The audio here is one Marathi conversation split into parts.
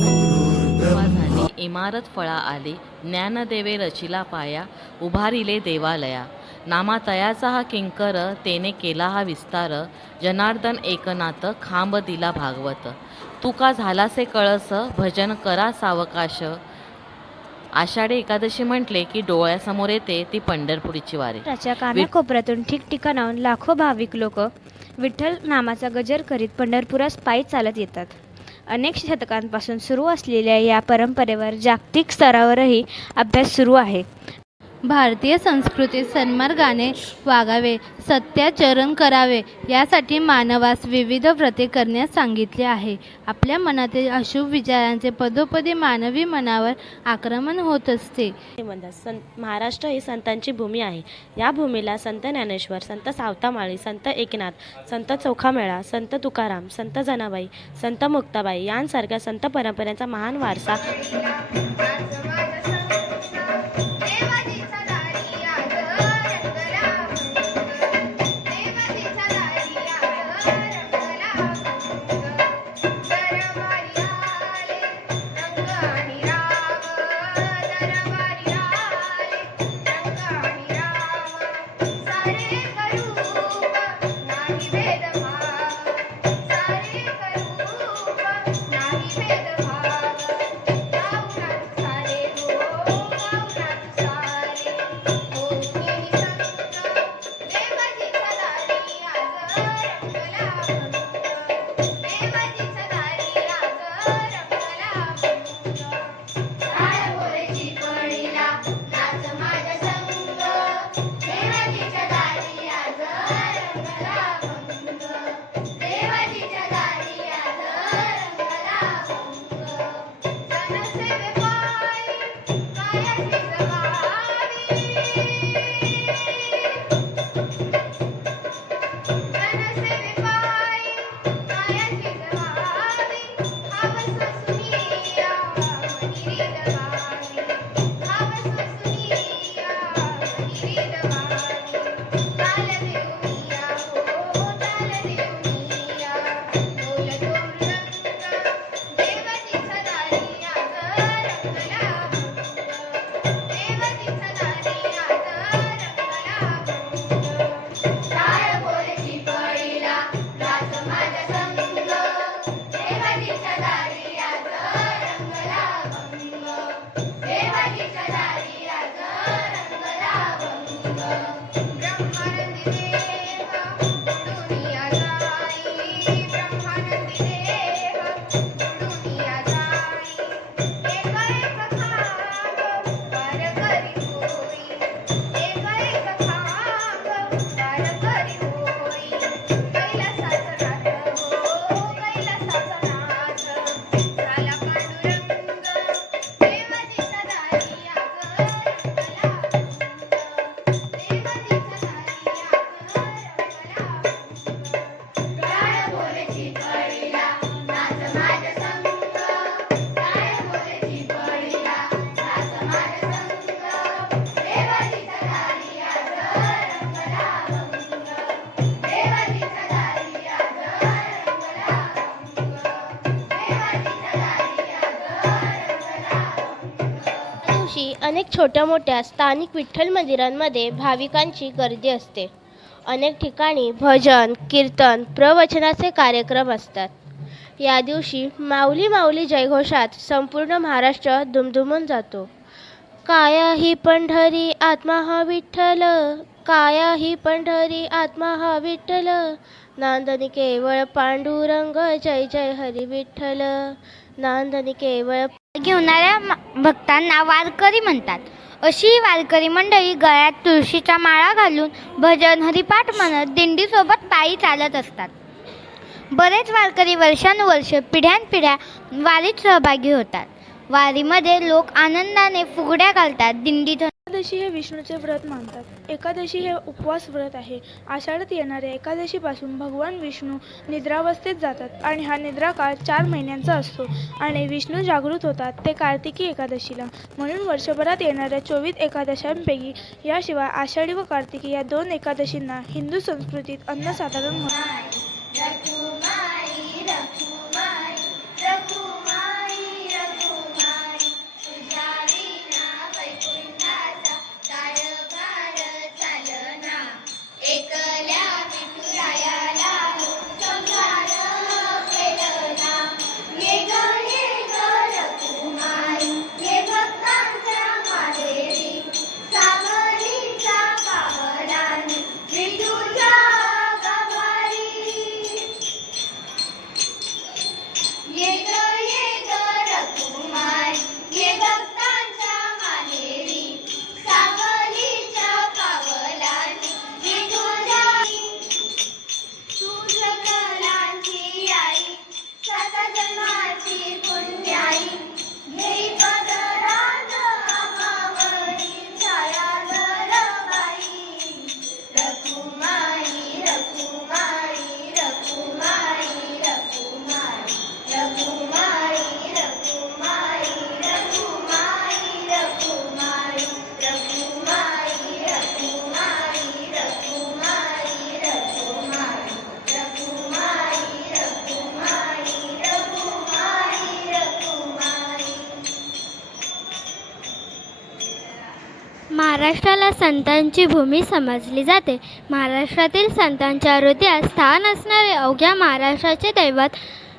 झाली इमारत फळा आली ज्ञानदेवे रचिला पाया उभारिले देवालया. नामातयाचा हा किंकर तेने केला हा विस्तार जनार्दन एकनाथ खांब दिला भागवत. तू का झालासे कळस भजन करा सावकाश. आषाढी एकादशी म्हटले की डोळ्यासमोर येते ती पंढरपुरीची वारी. राज्याच्या कानाकोपऱ्यातून ठिकठिकाणाहून लाखो भाविक लोक विठ्ठल नामाचा गजर करीत पंढरपुरास पायी चालत येतात. अनेक शतकांपासून सुरू असलेल्या या परंपरेवर जागतिक स्तरावरही अभ्यास सुरू आहे. भारतीय संस्कृतीत सन्मार्गाने वागावे सत्याचरण करावे यासाठी मानवास विविध व्रते करण्यास सांगितले आहे. आपल्या मनातील अशुभ विचारांचे पदोपदी मानवी मनावर आक्रमण होत असते. ते म्हणतात संत महाराष्ट्र ही संतांची भूमी आहे. या भूमीला संत ज्ञानेश्वर संत सावतामाळी संत एकनाथ संत चौखामेळा संत तुकाराम संत जनाबाई संत मुक्ताबाई यांसारख्या संत परंपरेचा महान वारसा अनेक छोट्या मोठ्या स्थानिक विठ्ठल मंदिरांमध्ये भाविकांची गर्दी असते. अनेक ठिकाणी भजन कीर्तन प्रवचनाचे कार्यक्रम असतात. या दिवशी माऊली माऊली जयघोषात संपूर्ण महाराष्ट्र दुमदुमून जातो. काया ही पंढरी आत्मा हा विठ्ठल काया ही पंढरी आत्मा हा विठ्ठल. नांदनी केवळ पांडुरंग जय जय हरी विठ्ठल. नांदनी केवळ घेणाऱ्या भक्तांना वारकरी म्हणतात. अशी वारकरी मंडळी गळ्यात तुळशीच्या माळा घालून भजन हरिपाठ म्हणत दिंडीसोबत पायी चालत असतात. बरेच वारकरी वर्षानुवर्ष पिढ्यानपिढ्या वारीत सहभागी होतात. वारीमध्ये लोक आनंदाने फुगड्या घालतात दिंडीत एकादशी हे विष्णूचे व्रत मानतात. एकादशी हे उपवास व्रत आहे. आषाढात येणाऱ्या एकादशीपासून भगवान विष्णू निद्रावस्थेत जातात आणि हा निद्राकाळ चार महिन्यांचा असतो आणि विष्णू जागृत होतात ते कार्तिकी एकादशीला. म्हणून वर्षभरात येणाऱ्या चोवीस एकादशांपैकी याशिवाय आषाढी व कार्तिकी या दोन एकादशींना हिंदू संस्कृतीत अन्नसाधारण म्हणतात. संतांची भूमी समजली जाते. महाराष्ट्रातील संतांच्या हृदयात स्थान असणारे अवघ्या महाराष्ट्राचे दैवत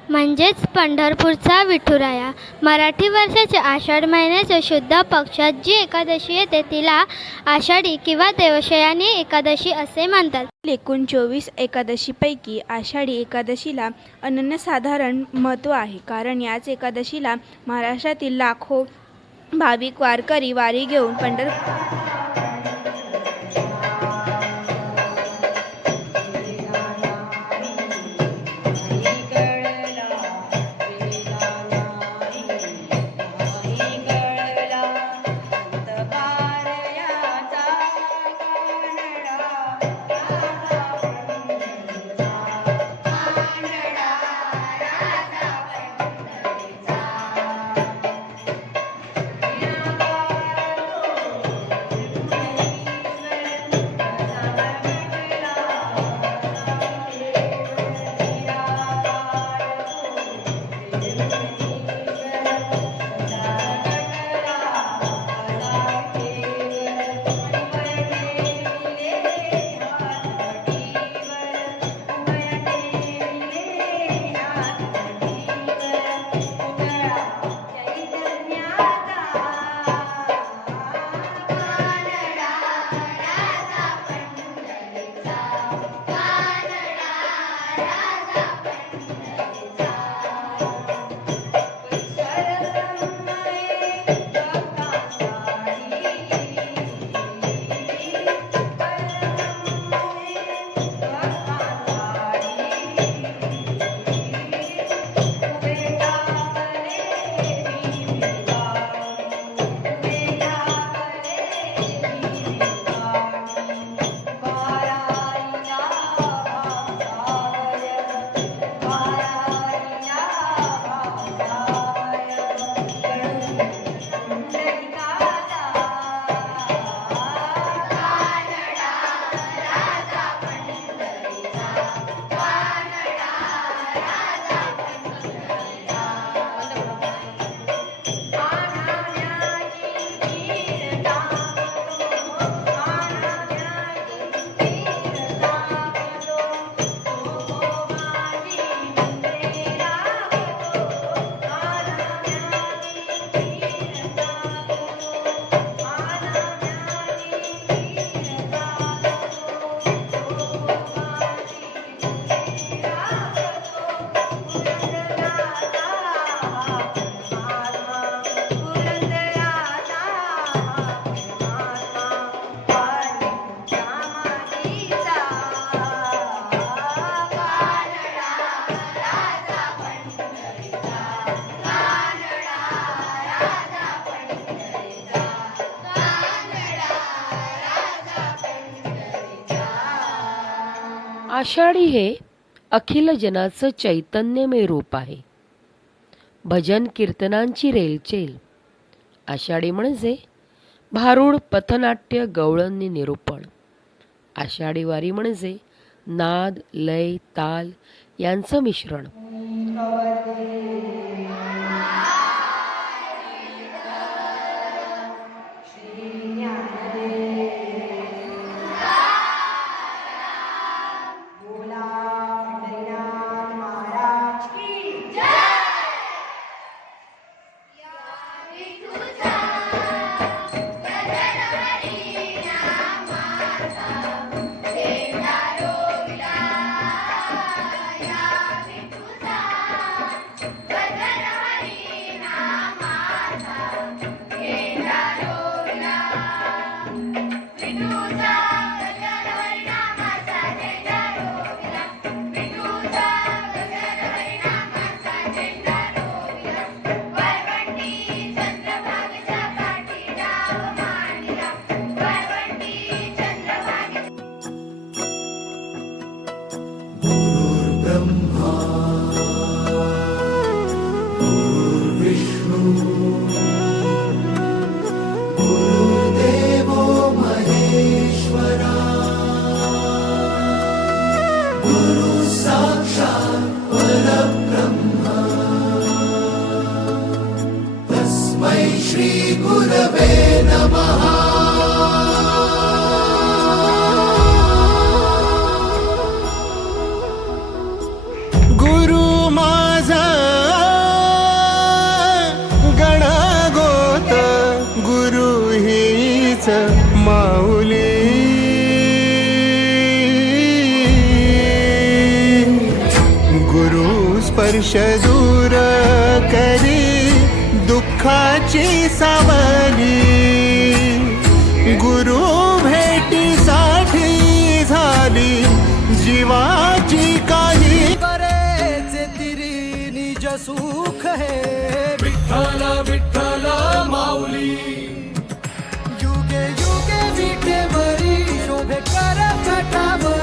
म्हणजेच पंढरपूरचा विठुराया. मराठी वर्षाच्या आषाढ महिन्याच्या शुद्ध पक्षात जी एकादशी येते तिला आषाढी किंवा देवशयानी एकादशी असे म्हणतात. एकूण चोवीस एकादशीपैकी आषाढी एकादशीला अनन्यसाधारण महत्त्व आहे. कारण याच एकादशीला महाराष्ट्रातील लाखो भाविक वारकरी वारी घेऊन पंढर आषाढी हे अखिल जनाचं चैतन्यमय रूप आहे. भजन कीर्तनांची रेलचेल. आषाढी म्हणजे भारूड पथनाट्य गवळणी निरूपण. आषाढी वारी म्हणजे नाद लय ताल यांचं मिश्रण. हर्ष दूर करी दुःखाची सावली. गुरु भेटीसाठी झाली जीवाची काही बरेच तिरी निज सुख हे. विठ्ठल विठ्ठल माऊली. युगे युगे विठेवरी शोभे कर छटावर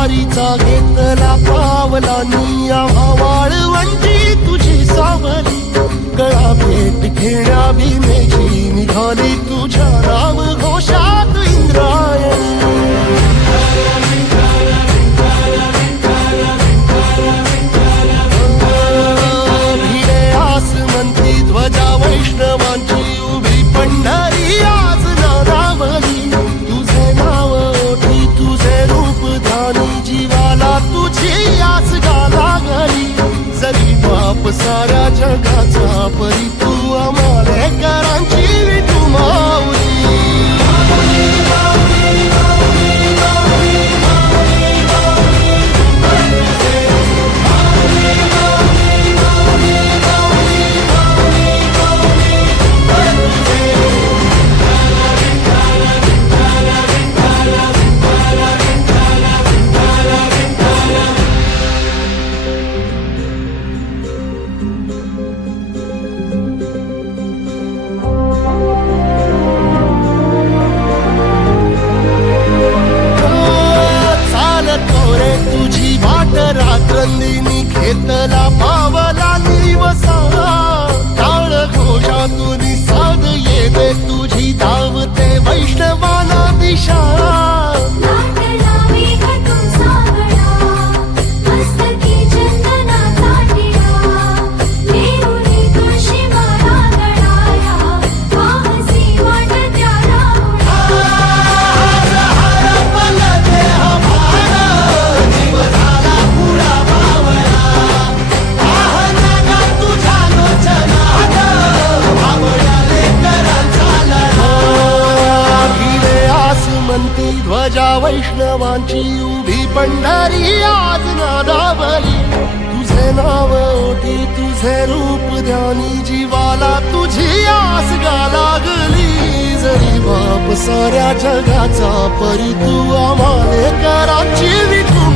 वारीचा घेतला पावलानी आवाळ वंची तुझी सावली. गळा भेट घेण्या वैष्णवांची उभी पंढरी आज नादावली. तुझे नाव होती तुझे रूप ध्यानी जीवाला तुझी आस गा लागली. जरी बाप साऱ्या जगाचा परी तू आम्हाला कराची विठू